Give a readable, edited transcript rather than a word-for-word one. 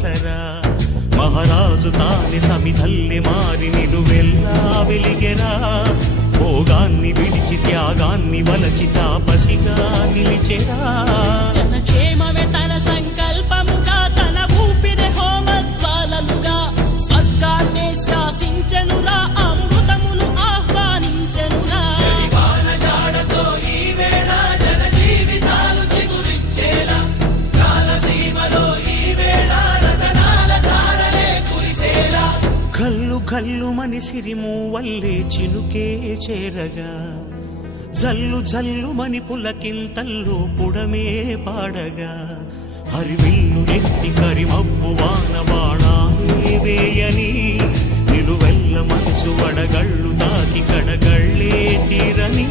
దసరా మహారాజు తానే సమిధల్లె మారి నిలువెల్లా వెలిగెరా భోగాన్ని విడిచి త్యాగాన్ని వలచి తాపసిగా నిలిచెరా జనక్షేమమే తన సంకల్పముగా తన ఊపిరి హోమజ్వాలలుగా స్వర్గాన్నే శాసించెనురా అమృతమును ఆహ్వానించెనురా జాడతో ఈ వేళ జన జీవితాలు చిగురించేలా కాలసీమలో ఈ వేళ రతనాల ధారలే కురిసేలా కల్లు కల్లు మని సిరిము వల్లే చినుకే చేరగా జల్లు జల్లు మని పులకింతల్లు పుడమే పాడగా హరివిల్లు నెత్తి కరిమబ్బు వాన బాణాలే వేయని నిలువెల్ల మంచు వడగళ్ళు తాకి కడగళ్ళే తీరని